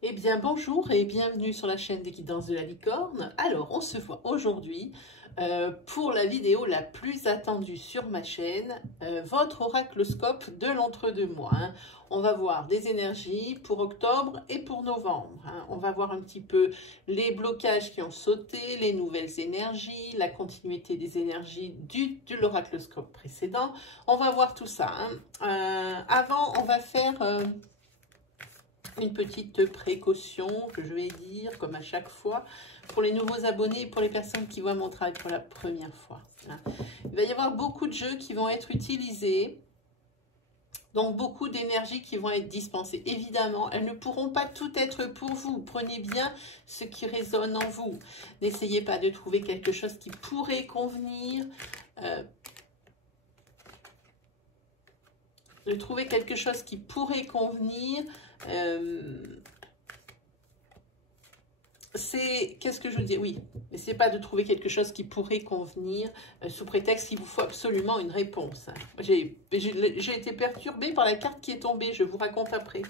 Eh bien, bonjour et bienvenue sur la chaîne des guidances de la licorne. Alors, on se voit aujourd'hui pour la vidéo la plus attendue sur ma chaîne, votre oracloscope de l'entre-deux-mois. On va voir des énergies pour octobre et pour novembre. On va voir un petit peu les blocages qui ont sauté, les nouvelles énergies, la continuité des énergies de l'oracloscope précédent. On va voir tout ça. Avant, on va faire une petite précaution que je vais dire, comme à chaque fois, pour les nouveaux abonnés et pour les personnes qui voient mon travail pour la première fois. Il va y avoir beaucoup de jeux qui vont être utilisés, donc beaucoup d'énergie qui vont être dispensées. Évidemment, elles ne pourront pas toutes être pour vous. Prenez bien ce qui résonne en vous. N'essayez pas de trouver quelque chose qui pourrait convenir. Qu'est-ce que je veux dire? Oui, n'essayez pas de trouver quelque chose qui pourrait convenir sous prétexte qu'il vous faut absolument une réponse. J'ai été perturbée par la carte qui est tombée, je vous raconte après.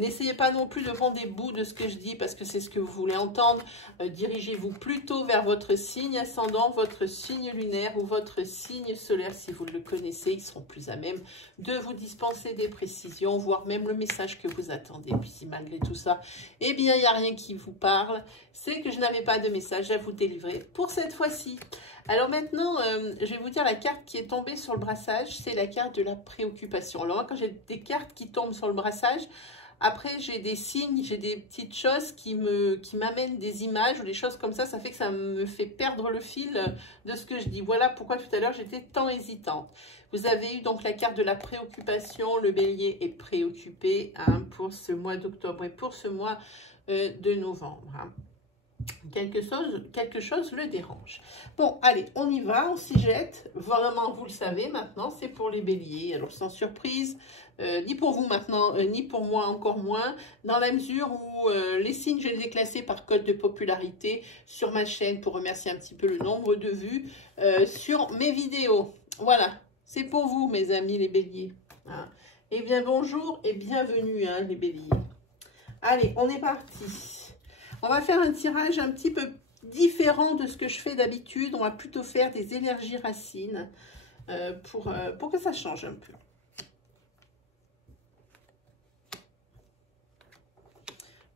N'essayez pas non plus de prendre des bouts de ce que je dis parce que c'est ce que vous voulez entendre. Dirigez-vous plutôt vers votre signe ascendant, votre signe lunaire ou votre signe solaire si vous le connaissez. Ils seront plus à même de vous dispenser des précisions, voire même le message que vous attendez. Puis si malgré tout ça, eh bien il n'y a rien qui vous parle, c'est que je n'avais pas de message à vous délivrer pour cette fois-ci. Alors maintenant, je vais vous dire la carte qui est tombée sur le brassage, c'est la carte de la préoccupation. Alors moi, quand j'ai des cartes qui tombent sur le brassage, après j'ai des signes, j'ai des petites choses qui m'amènent des images ou des choses comme ça fait que ça me fait perdre le fil de ce que je dis. Voilà pourquoi tout à l'heure j'étais tant hésitante. Vous avez eu donc la carte de la préoccupation, le bélier est préoccupé pour ce mois d'octobre et pour ce mois de novembre. Quelque chose le dérange. Bon, allez, on y va, on s'y jette. Vraiment, vous le savez maintenant, c'est pour les béliers. Alors, sans surprise, ni pour vous maintenant, ni pour moi encore moins, dans la mesure où les signes, je les ai classés par code de popularité sur ma chaîne pour remercier un petit peu le nombre de vues sur mes vidéos. Voilà, c'est pour vous, mes amis les béliers. Eh bien, bonjour et bienvenue, les béliers. Allez, on est parti. On va faire un tirage un petit peu différent de ce que je fais d'habitude. On va plutôt faire des énergies racines pour que ça change un peu.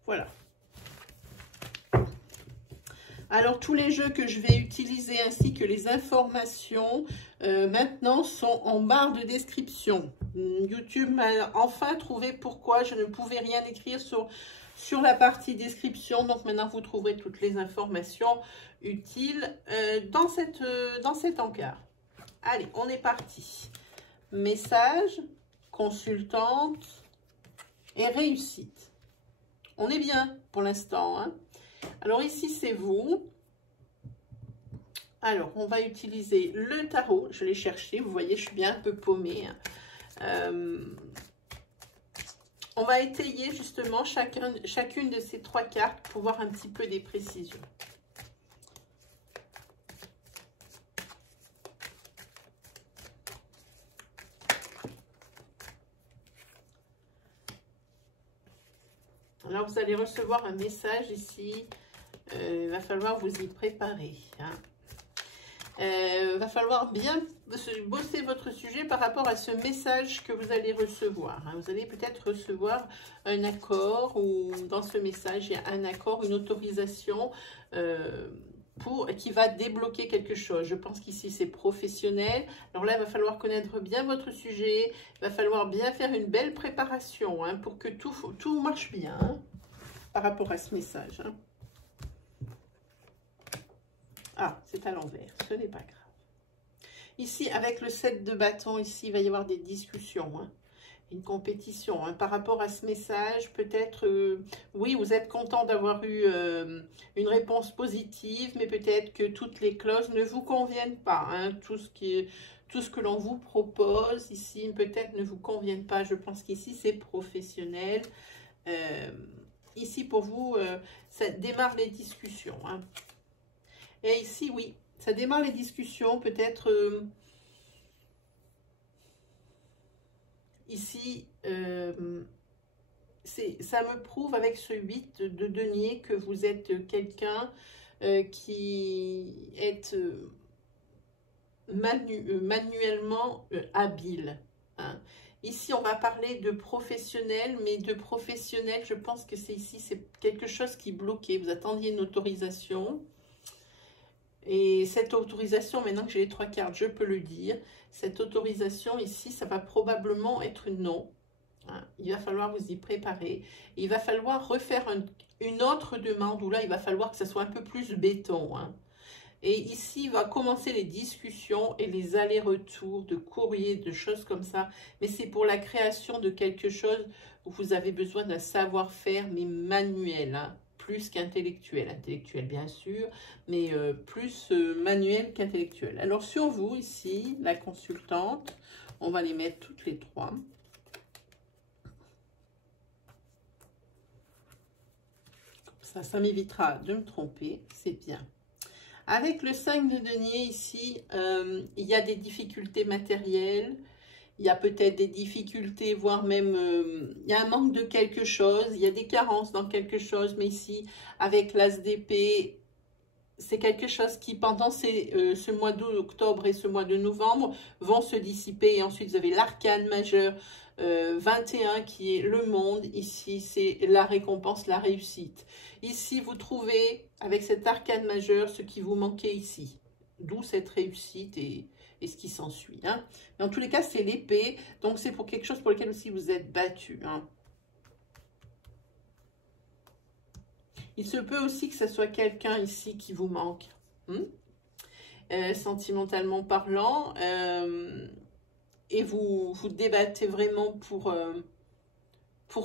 Voilà. Alors, tous les jeux que je vais utiliser ainsi que les informations maintenant sont en barre de description. YouTube m'a enfin trouvé pourquoi je ne pouvais rien écrire sur la partie description. Donc, maintenant, vous trouverez toutes les informations utiles dans cet encart. Allez, on est parti. Message, consultante et réussite. On est bien pour l'instant, hein. Alors ici, c'est vous. Alors, on va utiliser le tarot. Je l'ai cherché. Vous voyez, je suis bien un peu paumée. On va étayer justement chacune de ces trois cartes pour voir un petit peu des précisions. Alors, vous allez recevoir un message ici. Il va falloir vous y préparer. Va falloir bien bosser votre sujet par rapport à ce message que vous allez recevoir. Vous allez peut-être recevoir un accord ou dans ce message, il y a un accord, une autorisation qui va débloquer quelque chose. Je pense qu'ici, c'est professionnel. Alors là, il va falloir connaître bien votre sujet. Il va falloir bien faire une belle préparation pour que tout marche bien par rapport à ce message. Ah, c'est à l'envers, ce n'est pas grave. Ici, avec le 7 de bâton, ici, il va y avoir des discussions, une compétition. Par rapport à ce message, peut-être, oui, vous êtes content d'avoir eu une réponse positive, mais peut-être que toutes les clauses ne vous conviennent pas. Tout ce que l'on vous propose ici, peut-être ne vous conviennent pas. Je pense qu'ici, c'est professionnel. Ici, pour vous, ça démarre les discussions, Et ici, oui, ça démarre les discussions, peut-être ici, ça me prouve avec ce 8 de denier que vous êtes quelqu'un qui est manuellement habile. Hein. Ici, on va parler de professionnel, mais de professionnel, je pense que c'est ici, c'est quelque chose qui bloquait. Vous attendiez une autorisation. Et cette autorisation, maintenant que j'ai les 3 cartes, je peux le dire. Cette autorisation ici, ça va probablement être non. Hein. Il va falloir vous y préparer. Il va falloir refaire une autre demande où là, il va falloir que ça soit un peu plus béton. Hein. Et ici, il va commencer les discussions et les allers-retours de courrier, de choses comme ça. Mais c'est pour la création de quelque chose où vous avez besoin d'un savoir-faire, mais manuel, hein, plus qu'intellectuel. Intellectuel, bien sûr, mais plus manuel qu'intellectuel. Alors, sur vous, ici, la consultante, on va les mettre toutes les 3. Ça m'évitera de me tromper, c'est bien. Avec le 5 de denier ici, il y a des difficultés matérielles, il y a peut-être des difficultés, voire même, il y a un manque de quelque chose, il y a des carences dans quelque chose, mais ici, avec l'as d'épée, c'est quelque chose qui, pendant ce mois d'octobre et ce mois de novembre, vont se dissiper. Et ensuite, vous avez l'arcane majeur 21 qui est le monde. Ici, c'est la récompense, la réussite. Ici, vous trouvez, avec cet arcane majeur, ce qui vous manquait ici. D'où cette réussite et ce qui s'ensuit. Hein. Mais en tous les cas, c'est l'épée. Donc, c'est pour quelque chose pour lequel aussi vous êtes battu. Hein. Il se peut aussi que ce soit quelqu'un ici qui vous manque. Sentimentalement parlant. Et vous débattez vraiment pour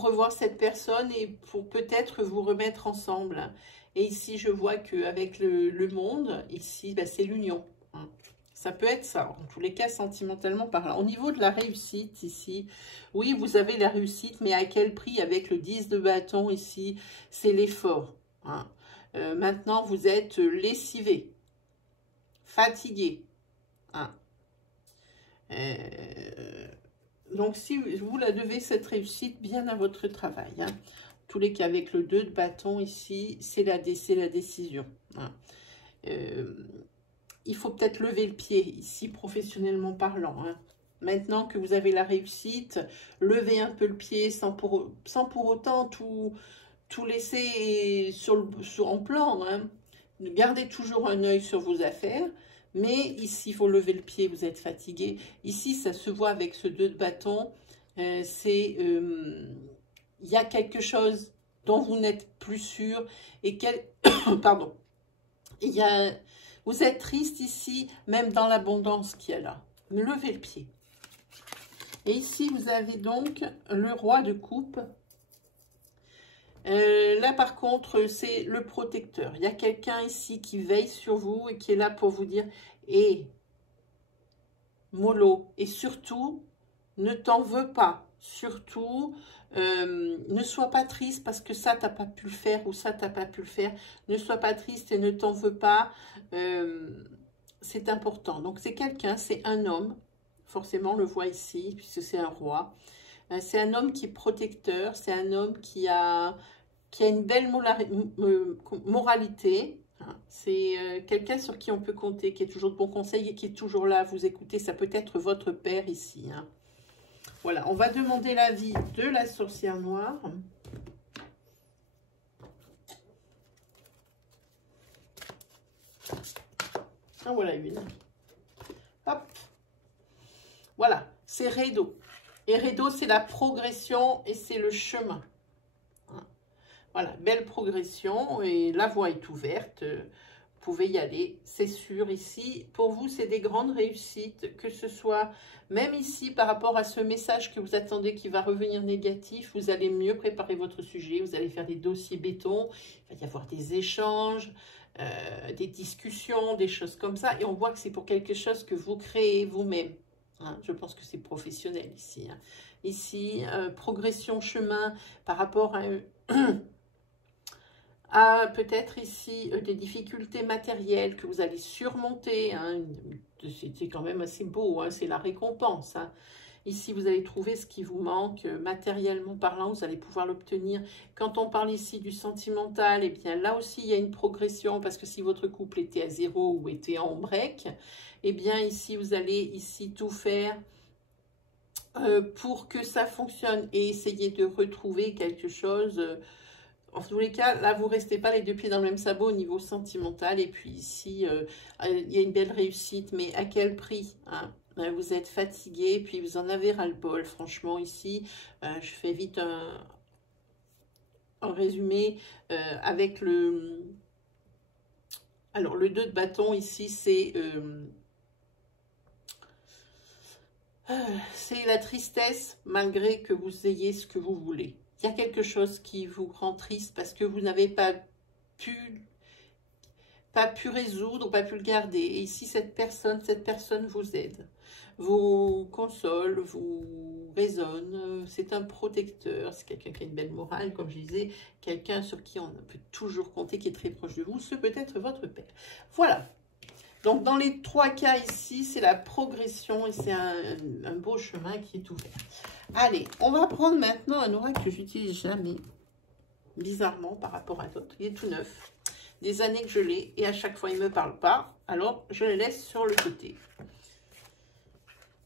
revoir cette personne et pour peut-être vous remettre ensemble. Et ici, je vois qu'avec le monde, ici, ben, c'est l'union. Hein. Ça peut être ça, en tous les cas, sentimentalement parlant. Au niveau de la réussite, ici, oui, vous avez la réussite, mais à quel prix? Avec le 10 de bâton, ici, c'est l'effort. Hein. Maintenant, vous êtes lessivé, fatigué. Hein. Donc, si vous la devez, cette réussite, bien à votre travail. Hein. Tous les cas, avec le 2 de bâton ici, c'est la décision. Hein. Il faut peut-être lever le pied ici, professionnellement parlant. Hein. Maintenant que vous avez la réussite, levez un peu le pied sans pour autant tout laisser en plan. Hein. Gardez toujours un œil sur vos affaires. Mais ici, il faut lever le pied, vous êtes fatigué. Ici, ça se voit avec ce 2 de bâton. Il y a quelque chose dont vous n'êtes plus sûr. Et pardon. Vous êtes triste ici, même dans l'abondance qu'il y a là. Levez le pied. Et ici, vous avez donc le roi de coupe. Là, par contre, c'est le protecteur. Il y a quelqu'un ici qui veille sur vous et qui est là pour vous dire « Hé, mollo !» Et surtout, ne t'en veux pas. Surtout, ne sois pas triste parce que ça, tu n'as pas pu le faire ou ça, tu n'as pas pu le faire. Ne sois pas triste et ne t'en veux pas. C'est important. Donc, c'est quelqu'un, c'est un homme. Forcément, on le voit ici, puisque c'est un roi. C'est un homme qui est protecteur. C'est un homme qui a une belle moralité. C'est quelqu'un sur qui on peut compter, qui est toujours de bons conseils et qui est toujours là à vous écouter. Ça peut être votre père ici. Hein. Voilà, on va demander l'avis de la sorcière noire. Ah, voilà une. Hop. Voilà, c'est Redo. Et Redo, c'est la progression et c'est le chemin. Voilà, belle progression et la voie est ouverte. Vous pouvez y aller, c'est sûr. Ici, pour vous, c'est des grandes réussites, que ce soit même ici par rapport à ce message que vous attendez qui va revenir négatif. Vous allez mieux préparer votre sujet, vous allez faire des dossiers béton, il va y avoir des échanges, des discussions, des choses comme ça. Et on voit que c'est pour quelque chose que vous créez vous-même. Hein, je pense que c'est professionnel ici. Hein. Ici, progression, chemin par rapport à peut-être ici des difficultés matérielles que vous allez surmonter. Hein. C'est quand même assez beau, hein, c'est la récompense. Hein. Ici, vous allez trouver ce qui vous manque, matériellement parlant, vous allez pouvoir l'obtenir. Quand on parle ici du sentimental, eh bien là aussi, il y a une progression, parce que si votre couple était à 0 ou était en break, eh bien ici, vous allez ici tout faire pour que ça fonctionne et essayer de retrouver quelque chose. En tous les cas, là, vous ne restez pas les deux pieds dans le même sabot au niveau sentimental. Et puis ici, il y a une belle réussite, mais à quel prix, hein? Vous êtes fatigué, puis vous en avez ras-le-bol. Franchement, ici, je fais vite un résumé avec le... Alors, le 2 de bâton, ici, c'est la tristesse, malgré que vous ayez ce que vous voulez. Il y a quelque chose qui vous rend triste parce que vous n'avez pas pu résoudre, pas pu le garder. Et ici, cette personne vous aide, vous console, vous raisonne. C'est un protecteur, c'est quelqu'un qui a une belle morale, comme je disais, quelqu'un sur qui on peut toujours compter, qui est très proche de vous. Ce peut être votre père. Voilà. Donc, dans les 3 cas ici, c'est la progression et c'est un beau chemin qui est ouvert. Allez, on va prendre maintenant un oracle que j'utilise jamais, bizarrement par rapport à d'autres. Il est tout neuf, des années que je l'ai et à chaque fois il ne me parle pas. Alors, je le laisse sur le côté.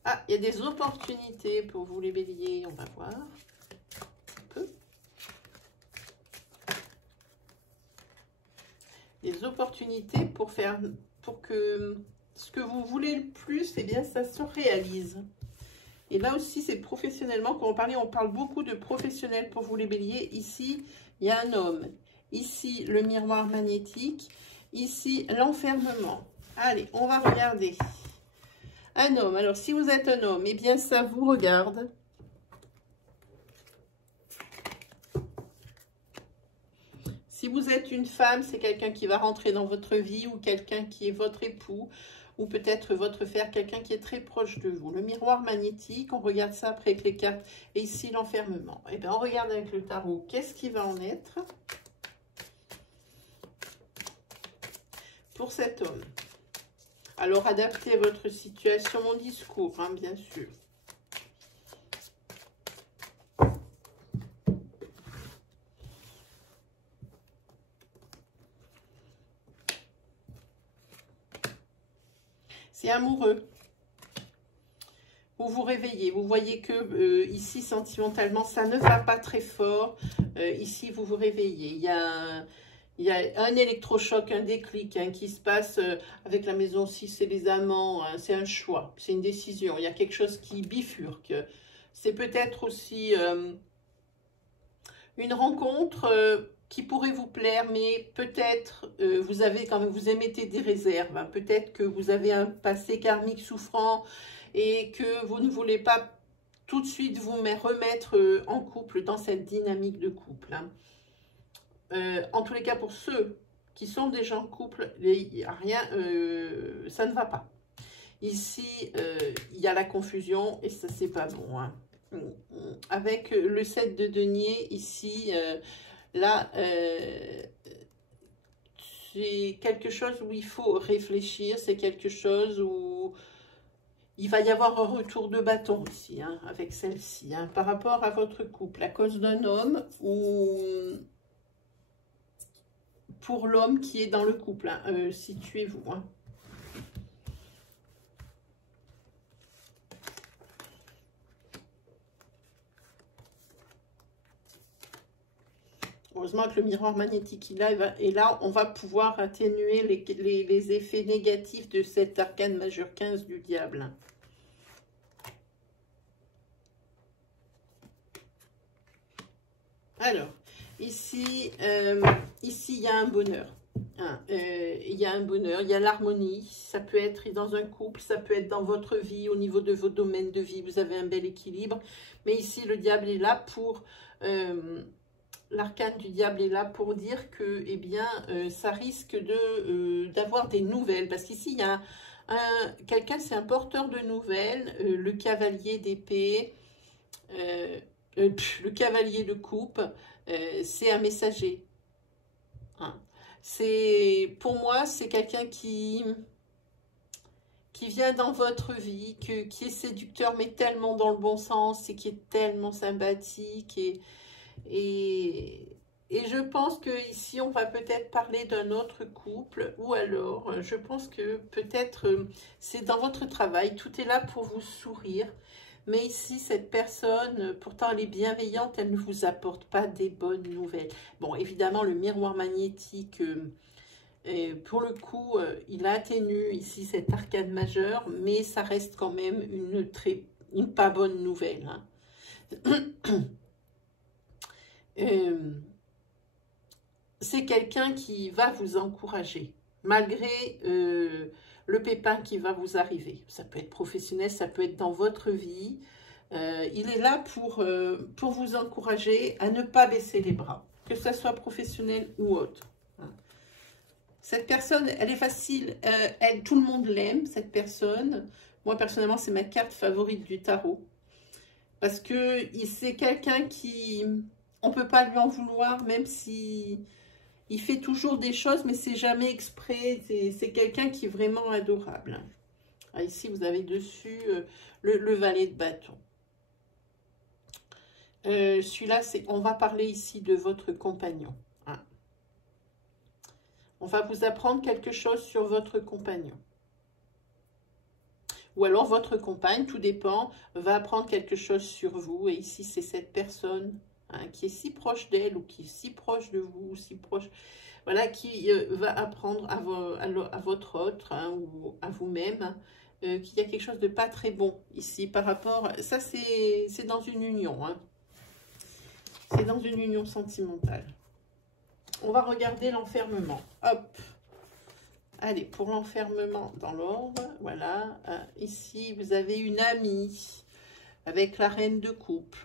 Ah, il y a des opportunités pour vous les béliers, on va voir un peu. Des opportunités pour que ce que vous voulez le plus, eh bien, ça se réalise. Et là aussi, c'est professionnellement, quand on parle beaucoup de professionnels pour vous les béliers. Ici, il y a un homme. Ici, le miroir magnétique. Ici, l'enfermement. Allez, on va regarder. Un homme. Alors, si vous êtes un homme, eh bien, ça vous regarde. Si vous êtes une femme, c'est quelqu'un qui va rentrer dans votre vie ou quelqu'un qui est votre époux ou peut-être votre frère, quelqu'un qui est très proche de vous. Le miroir magnétique, on regarde ça après avec les cartes. Et ici, l'enfermement. Eh bien, on regarde avec le tarot. Qu'est-ce qui va en être pour cet homme? Alors, adaptez à votre situation mon discours, hein, bien sûr. C'est amoureux. Vous vous réveillez. Vous voyez que ici, sentimentalement, ça ne va pas très fort. Ici, vous vous réveillez. Il y a un électrochoc, un déclic hein, qui se passe avec la maison 6 et les amants. Hein, c'est un choix, c'est une décision. Il y a quelque chose qui bifurque. C'est peut-être aussi une rencontre qui pourrait vous plaire, mais peut-être vous émettez des réserves. Hein, peut-être que vous avez un passé karmique souffrant et que vous ne voulez pas tout de suite vous remettre en couple dans cette dynamique de couple. Hein. En tous les cas, pour ceux qui sont déjà en couple, il n'y a rien, ça ne va pas. Ici, il y a la confusion et ça, c'est pas bon. Hein. Avec le 7 de denier, ici, là, c'est quelque chose où il faut réfléchir, c'est quelque chose où il va y avoir un retour de bâton ici, hein, avec celle-ci, hein, par rapport à votre couple, à cause d'un homme ou pour l'homme qui est dans le couple, hein, situez-vous. Hein. Heureusement que le miroir magnétique est là, on va pouvoir atténuer les effets négatifs de cet arcane majeur 15 du diable. Alors, ici, il y a un bonheur. Hein, il y a un bonheur, il y a l'harmonie. Ça peut être dans un couple, ça peut être dans votre vie, au niveau de vos domaines de vie. Vous avez un bel équilibre. Mais ici, le diable est là pour... l'arcane du diable est là pour dire que, eh bien, ça risque d'avoir des nouvelles. Parce qu'ici, il y a quelqu'un, c'est un porteur de nouvelles, le cavalier d'épée, le cavalier de coupe, c'est un messager. Hein. Pour moi, c'est quelqu'un qui qui vient dans votre vie, qui est séducteur, mais tellement dans le bon sens, et qui est tellement sympathique. Et je pense que ici on va peut-être parler d'un autre couple, ou alors je pense que peut-être c'est dans votre travail, tout est là pour vous sourire. Mais ici, cette personne, pourtant elle est bienveillante, elle ne vous apporte pas des bonnes nouvelles. Bon, évidemment, le miroir magnétique, pour le coup, il atténue ici cet arcane majeur, mais ça reste quand même une pas bonne nouvelle. Hein. C'est quelqu'un qui va vous encourager, malgré le pépin qui va vous arriver. Ça peut être professionnel, ça peut être dans votre vie. Il est là pour vous encourager à ne pas baisser les bras, que ce soit professionnel ou autre. Cette personne, elle est facile, tout le monde l'aime, cette personne. Moi, personnellement, c'est ma carte favorite du tarot. Parce que c'est quelqu'un qui... On ne peut pas lui en vouloir, même si... Il fait toujours des choses, mais c'est jamais exprès. C'est quelqu'un qui est vraiment adorable. Ah, ici, vous avez dessus le valet de bâton. Celui-là, on va parler ici de votre compagnon. Hein. On va vous apprendre quelque chose sur votre compagnon. Ou alors votre compagne, tout dépend, va apprendre quelque chose sur vous. Et ici, c'est cette personne... Hein, qui est si proche d'elle ou qui est si proche de vous, si proche, voilà, qui va apprendre à votre autre hein, ou à vous-même hein, qu'il y a quelque chose de pas très bon ici par rapport, ça c'est dans une union, hein. C'est dans une union sentimentale. On va regarder l'enfermement, hop, allez, pour l'enfermement dans l'ordre, voilà, ici vous avez une amie avec la reine de coupe.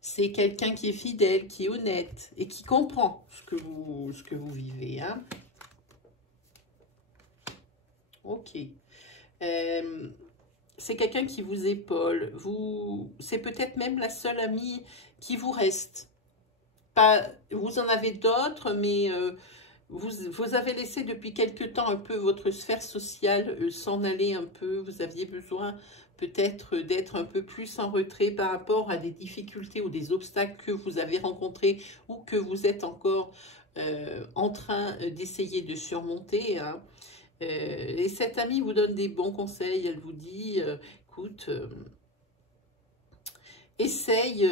C'est quelqu'un qui est fidèle, qui est honnête et qui comprend ce que vous vivez. Hein. Ok. C'est quelqu'un qui vous épaule. C'est peut-être même la seule amie qui vous reste. Vous en avez d'autres, mais vous avez laissé depuis quelque temps un peu votre sphère sociale s'en aller un peu. Vous aviez besoin... peut-être d'être un peu plus en retrait par rapport à des difficultés ou des obstacles que vous avez rencontrés ou que vous êtes encore en train d'essayer de surmonter. Hein. Et cette amie vous donne des bons conseils, elle vous dit, écoute, essaye,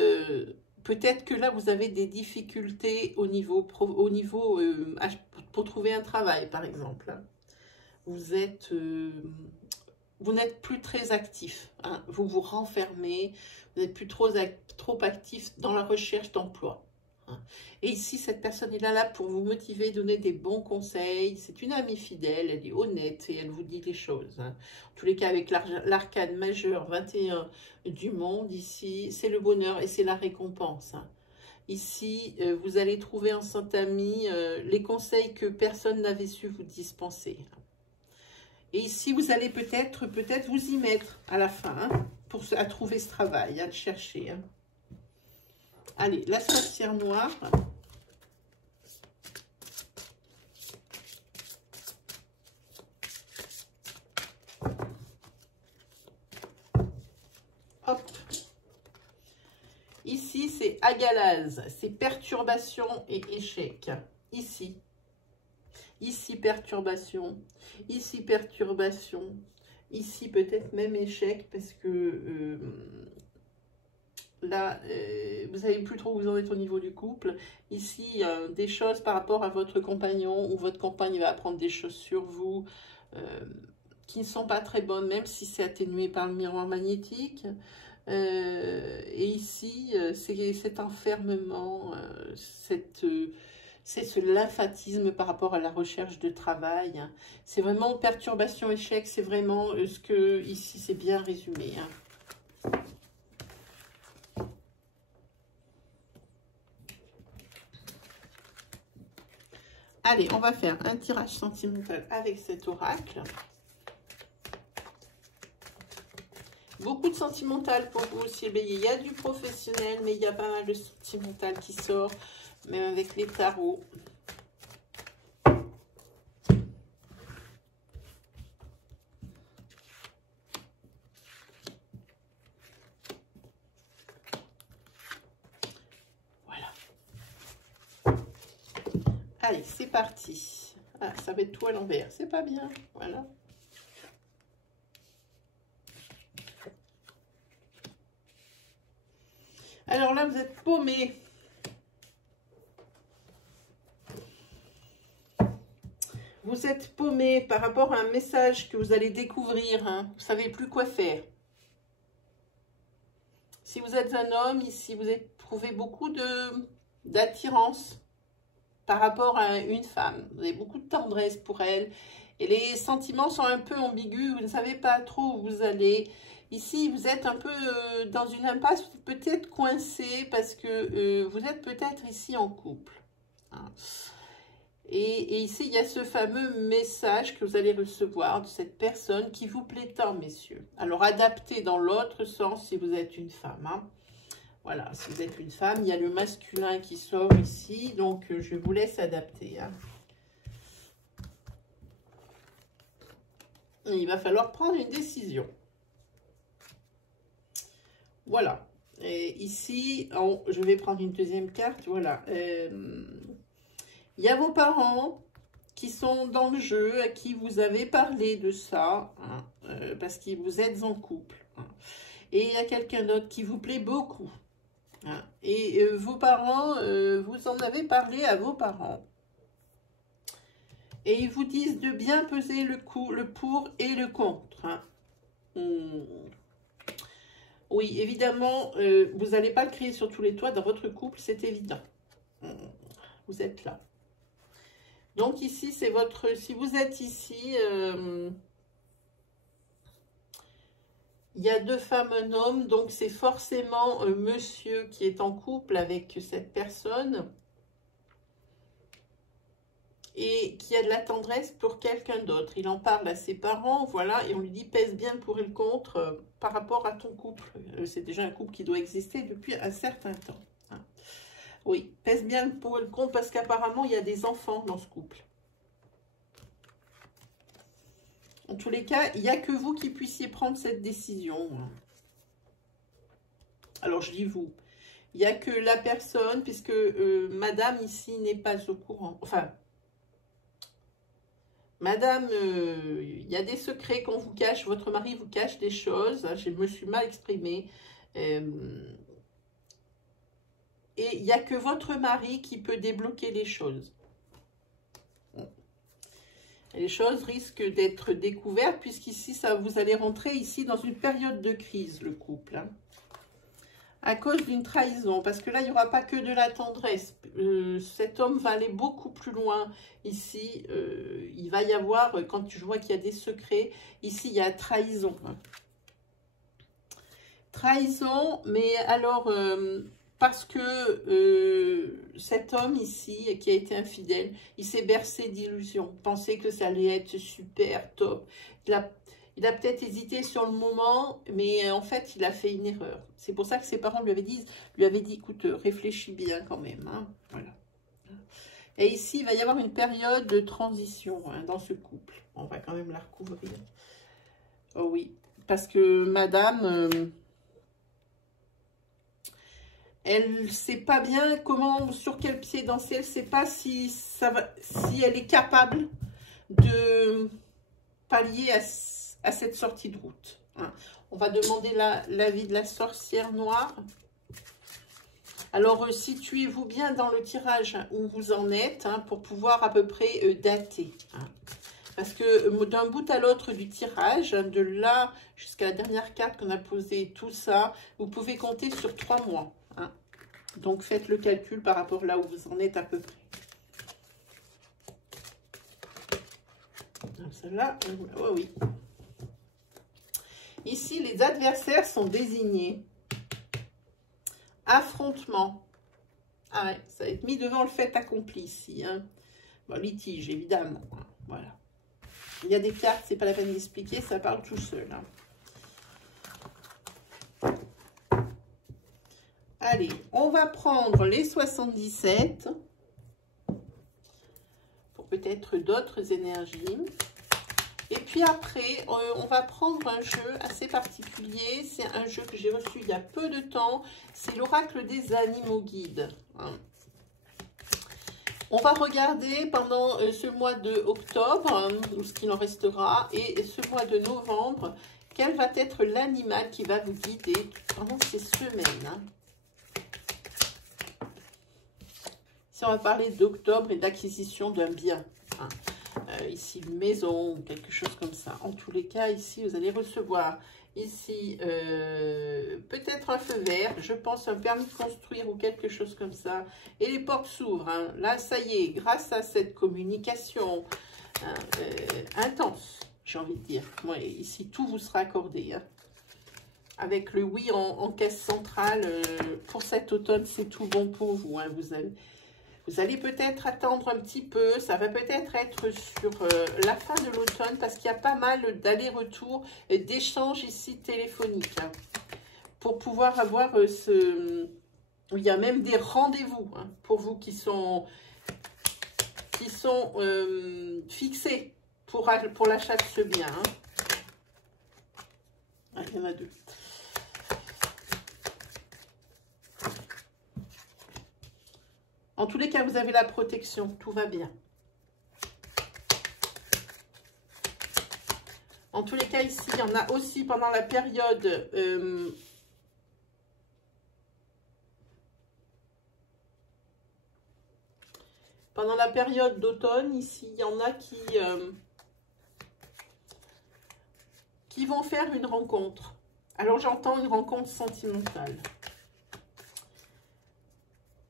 peut-être que là vous avez des difficultés au niveau pour trouver un travail par exemple. Hein. Vous n'êtes plus très actif, hein. Vous vous renfermez, vous n'êtes plus trop actif dans la recherche d'emploi. Hein. Et ici, cette personne est là pour vous motiver, donner des bons conseils. C'est une amie fidèle, elle est honnête et elle vous dit les choses. Hein. En tous les cas, avec l'arcane majeur 21 du monde, ici, c'est le bonheur et c'est la récompense. Hein. Ici, vous allez trouver en cette amie les conseils que personne n'avait su vous dispenser. Et ici, vous allez peut-être vous y mettre à la fin, hein, à trouver ce travail, à le chercher. Hein. Allez, la sorcière noire. Hop. Ici, c'est agalase, c'est perturbation et échec. Ici. Ici, perturbation. Ici, perturbation. Ici, peut-être même échec parce que là, vous savez plus trop où vous en êtes au niveau du couple. Ici, des choses par rapport à votre compagnon ou votre compagne va apprendre des choses sur vous qui ne sont pas très bonnes, même si c'est atténué par le miroir magnétique. Et ici, c'est cet enfermement, c'est ce lymphatisme par rapport à la recherche de travail. Hein. C'est vraiment perturbation, échec, c'est vraiment ce que ici c'est bien résumé. Hein. Allez, on va faire un tirage sentimental avec cet oracle. Beaucoup de sentimental pour vous aussi, bélier. Il y a du professionnel, mais il y a pas mal de sentimental qui sort, même avec les tarots. Allez, c'est parti. Ah, ça va être tout à l'envers. C'est pas bien. Voilà. Alors là, vous êtes paumé. Vous êtes paumé par rapport à un message que vous allez découvrir. Hein. Vous ne savez plus quoi faire. Si vous êtes un homme, ici, vous éprouvez beaucoup d'attirance par rapport à une femme. Vous avez beaucoup de tendresse pour elle. Et les sentiments sont un peu ambigus. Vous ne savez pas trop où vous allez. Ici, vous êtes un peu dans une impasse, peut-être coincé parce que vous êtes peut-être ici en couple. Hein. Et ici, il y a ce fameux message que vous allez recevoir de cette personne qui vous plaît tant, messieurs. Alors, adaptez dans l'autre sens si vous êtes une femme. Hein. Voilà, si vous êtes une femme, il y a le masculin qui sort ici. Donc, je vous laisse adapter. Hein. Et il va falloir prendre une décision. Voilà. Et ici, je vais prendre une deuxième carte. Voilà. Il y a vos parents qui sont dans le jeu, à qui vous avez parlé de ça, hein, parce que vous êtes en couple. Hein. Et il y a quelqu'un d'autre qui vous plaît beaucoup. Hein. Et vos parents, vous en avez parlé à vos parents. Et ils vous disent de bien peser le pour et le contre. Hein. Oui, évidemment, vous n'allez pas le crier sur tous les toits dans votre couple, c'est évident. Vous êtes là. Donc ici, c'est votre... Si vous êtes ici, il y a deux femmes, un homme, donc c'est forcément monsieur qui est en couple avec cette personne et qui a de la tendresse pour quelqu'un d'autre. Il en parle à ses parents, voilà, et on lui dit pèse bien le pour et le contre par rapport à ton couple. C'est déjà un couple qui doit exister depuis un certain temps. Hein. Oui, pèse bien le pour et le contre parce qu'apparemment, il y a des enfants dans ce couple. En tous les cas, il n'y a que vous qui puissiez prendre cette décision. Alors, je dis vous. Il n'y a que la personne, puisque madame ici n'est pas au courant. Enfin, madame, il y a des secrets qu'on vous cache. Votre mari vous cache des choses. Hein, je me suis mal exprimée. Et il n'y a que votre mari qui peut débloquer les choses. Les choses risquent d'être découvertes, puisqu'ici, vous allez rentrer ici dans une période de crise, le couple. Hein, à cause d'une trahison, parce que là, il n'y aura pas que de la tendresse. Cet homme va aller beaucoup plus loin. Ici, il va y avoir, quand je vois qu'il y a des secrets, ici, il y a trahison. Hein. Trahison, mais alors... parce que cet homme ici, qui a été infidèle, il s'est bercé d'illusions. Pensait que ça allait être super, top. Il a peut-être hésité sur le moment, mais en fait, il a fait une erreur. C'est pour ça que ses parents lui avaient dit, écoute, réfléchis bien quand même. Hein, voilà. Et ici, il va y avoir une période de transition hein, dans ce couple. On va quand même la recouvrir. Oh oui, parce que madame... elle ne sait pas bien comment, sur quel pied danser. Elle ne sait pas si elle est capable de pallier à cette sortie de route. Hein. On va demander l'avis de la sorcière noire. Alors, situez-vous bien dans le tirage où vous en êtes hein, pour pouvoir à peu près dater. Hein. Parce que d'un bout à l'autre du tirage, de là jusqu'à la dernière carte qu'on a posée, tout ça, vous pouvez compter sur 3 mois. Hein. Donc, faites le calcul par rapport là où vous en êtes à peu près. Celle-là, oh oui. Ici, les adversaires sont désignés. Affrontement. Ah ouais, ça va être mis devant le fait accompli ici. Hein. Bon, litige, évidemment. Hein. Voilà. Il y a des cartes, c'est pas la peine d'expliquer, ça parle tout seul. Hein. Allez, on va prendre les 77 pour peut-être d'autres énergies. Et puis après, on va prendre un jeu assez particulier. C'est un jeu que j'ai reçu il y a peu de temps. C'est l'oracle des animaux guides. Hein. On va regarder pendant ce mois de octobre, ou ce qu'il en restera, et ce mois de novembre, quel va être l'animal qui va vous guider pendant ces semaines. Hein. Si on va parler d'octobre et d'acquisition d'un bien, hein. Ici une maison ou quelque chose comme ça. En tous les cas, ici, vous allez recevoir ici peut-être un feu vert, je pense un permis de construire ou quelque chose comme ça. Et les portes s'ouvrent. Hein. Là, ça y est, grâce à cette communication hein, intense, j'ai envie de dire. Ouais, ici, tout vous sera accordé. Hein. Avec le oui en caisse centrale, pour cet automne, c'est tout bon pour vous. Hein. Vous allez peut-être attendre un petit peu, ça va peut-être être sur la fin de l'automne parce qu'il y a pas mal d'allers-retours, d'échanges ici téléphoniques. Hein, pour pouvoir avoir ce... Il y a même des rendez-vous hein, pour vous qui sont fixés pour l'achat de ce bien. Hein. Ah, il y en a deux. En tous les cas, vous avez la protection, tout va bien. En tous les cas, ici, il y en a aussi pendant la période... pendant la période d'automne, ici, il y en a qui vont faire une rencontre. Alors, j'entends une rencontre sentimentale.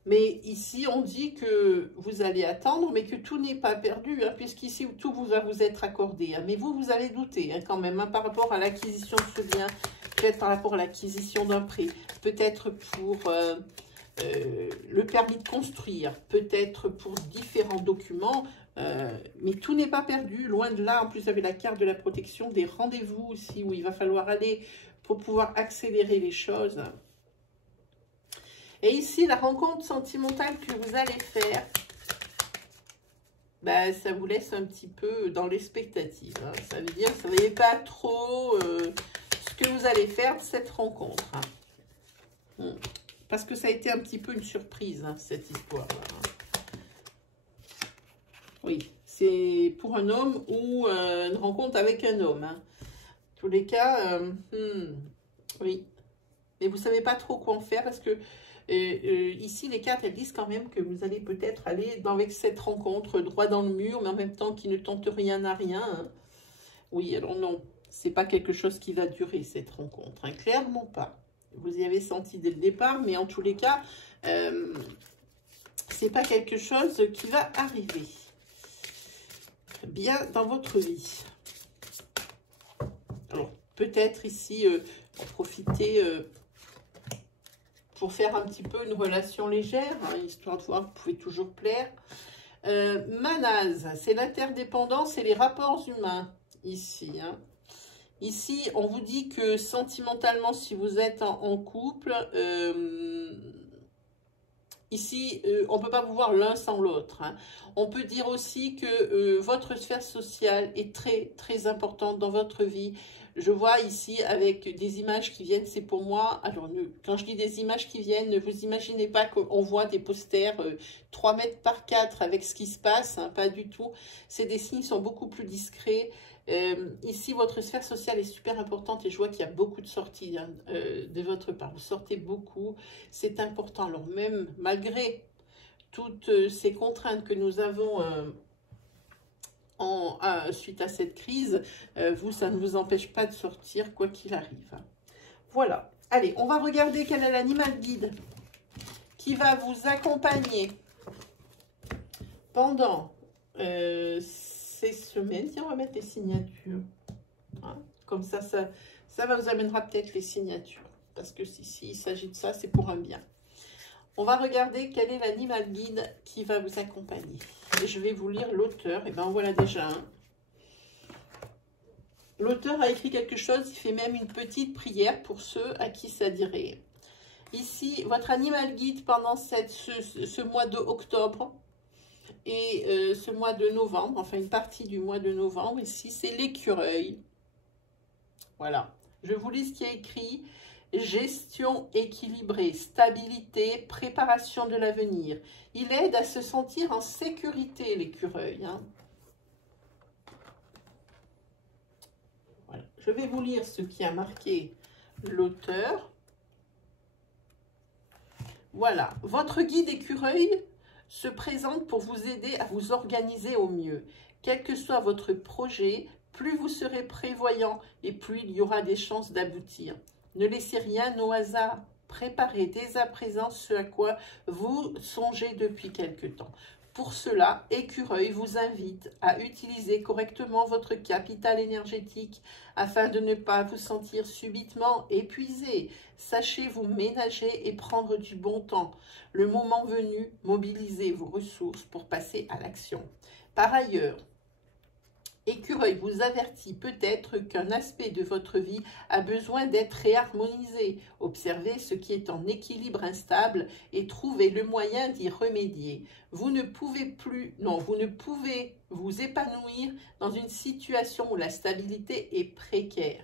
Mais ici, on dit que vous allez attendre, mais que tout n'est pas perdu, hein, puisqu'ici, tout va vous être accordé. Hein. Mais vous allez douter hein, quand même, hein, par rapport à l'acquisition de ce bien, peut-être par rapport à l'acquisition d'un prêt, peut-être pour le permis de construire, peut-être pour différents documents, mais tout n'est pas perdu, loin de là. En plus, vous avez la carte de la protection, des rendez-vous aussi, où il va falloir aller pour pouvoir accélérer les choses. Et ici, la rencontre sentimentale que vous allez faire, ben, ça vous laisse un petit peu dans l'expectative. Hein. Ça veut dire que vous ne savez pas trop ce que vous allez faire de cette rencontre. Hein. Parce que ça a été un petit peu une surprise, hein, cette histoire-là. Hein. Oui, c'est pour un homme ou une rencontre avec un homme. Hein. En tous les cas, oui. Mais vous ne savez pas trop quoi en faire parce que ici, les cartes, elles disent quand même que vous allez peut-être aller avec cette rencontre droit dans le mur, mais en même temps qui ne tente rien à rien. Hein. Oui, alors non, c'est pas quelque chose qui va durer, cette rencontre. Hein, clairement pas. Vous y avez senti dès le départ, mais en tous les cas, c'est pas quelque chose qui va arriver bien dans votre vie. Alors, peut-être ici, profiter... pour faire un petit peu une relation légère, hein, histoire de voir que vous pouvez toujours plaire. Manaz, c'est l'interdépendance et les rapports humains, ici. Hein. Ici, on vous dit que sentimentalement, si vous êtes en couple, ici, on ne peut pas vous voir l'un sans l'autre. Hein. On peut dire aussi que votre sphère sociale est très, très importante dans votre vie. Je vois ici avec des images qui viennent, c'est pour moi, alors quand je dis des images qui viennent, ne vous imaginez pas qu'on voit des posters 3 mètres par 4 avec ce qui se passe, hein, pas du tout. C'est des signes qui sont beaucoup plus discrets. Ici, votre sphère sociale est super importante et je vois qu'il y a beaucoup de sorties hein, de votre part. Vous sortez beaucoup, c'est important. Alors même malgré toutes ces contraintes que nous avons suite à cette crise, vous, ça ne vous empêche pas de sortir quoi qu'il arrive. Voilà. Allez, on va regarder quel est l'animal guide qui va vous accompagner pendant ces semaines. Tiens, on va mettre les signatures. Hein, comme ça va vous amènera peut-être les signatures. Parce que si il s'agit de ça, c'est pour un bien. On va regarder quel est l'animal guide qui va vous accompagner. Et je vais vous lire l'auteur. Et bien, voilà déjà un. L'auteur a écrit quelque chose, il fait même une petite prière pour ceux à qui ça dirait. Ici, votre animal guide pendant ce mois de octobre et ce mois de novembre, enfin une partie du mois de novembre, ici, c'est l'écureuil. Voilà, je vous lis ce qui est écrit. gestion équilibrée, stabilité, préparation de l'avenir. Il aide à se sentir en sécurité, l'écureuil. Hein. Voilà. Je vais vous lire ce qui a marqué l'auteur. Voilà, votre guide écureuil se présente pour vous aider à vous organiser au mieux. Quel que soit votre projet, plus vous serez prévoyant et plus il y aura des chances d'aboutir. Ne laissez rien au hasard. Préparez dès à présent ce à quoi vous songez depuis quelque temps. Pour cela, Écureuil vous invite à utiliser correctement votre capital énergétique afin de ne pas vous sentir subitement épuisé. Sachez vous ménager et prendre du bon temps. Le moment venu, mobilisez vos ressources pour passer à l'action. Par ailleurs, Écureuil vous avertit peut-être qu'un aspect de votre vie a besoin d'être réharmonisé. Observez ce qui est en équilibre instable et trouvez le moyen d'y remédier. Vous ne pouvez vous épanouir dans une situation où la stabilité est précaire.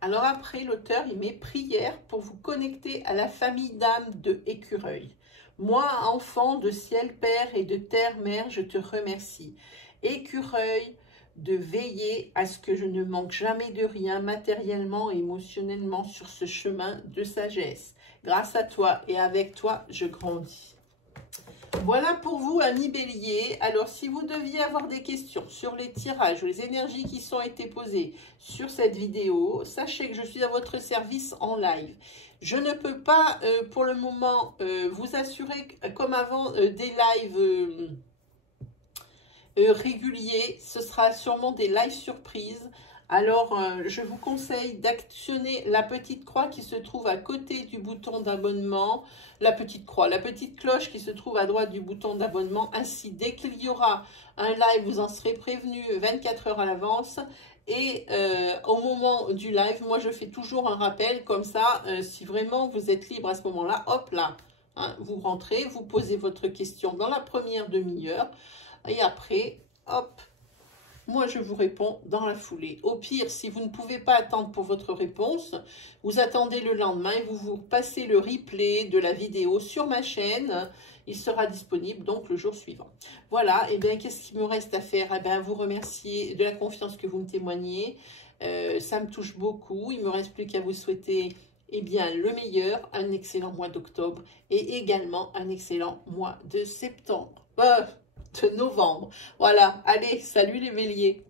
Alors après, l'auteur y met prière pour vous connecter à la famille d'âme de Écureuil. Moi, enfant de ciel Père et de terre Mère, je te remercie. Écureuil, de veiller à ce que je ne manque jamais de rien matériellement et émotionnellement sur ce chemin de sagesse. Grâce à toi et avec toi, je grandis. Voilà pour vous, amis Bélier. Alors, si vous deviez avoir des questions sur les tirages ou les énergies qui sont été posées sur cette vidéo, sachez que je suis à votre service en live. Je ne peux pas, pour le moment, vous assurer, comme avant, des lives réguliers. Ce sera sûrement des lives surprises. Alors, je vous conseille d'actionner la petite croix qui se trouve à côté du bouton d'abonnement. La petite cloche qui se trouve à droite du bouton d'abonnement. Ainsi, dès qu'il y aura un live, vous en serez prévenu 24 heures à l'avance. Et au moment du live, moi, je fais toujours un rappel comme ça. Si vraiment vous êtes libre à ce moment-là, hop là, hein, vous rentrez, vous posez votre question dans la première demi-heure. Et après, hop, moi je vous réponds dans la foulée. Au pire, si vous ne pouvez pas attendre pour votre réponse, vous attendez le lendemain et vous passez le replay de la vidéo sur ma chaîne. Il sera disponible donc le jour suivant. Voilà, et bien qu'est-ce qu'il me reste à faire? Eh bien, vous remercier de la confiance que vous me témoignez. Ça me touche beaucoup. Il ne me reste plus qu'à vous souhaiter bien, le meilleur, un excellent mois d'octobre et également un excellent mois de septembre. De novembre. Voilà, allez, salut les béliers.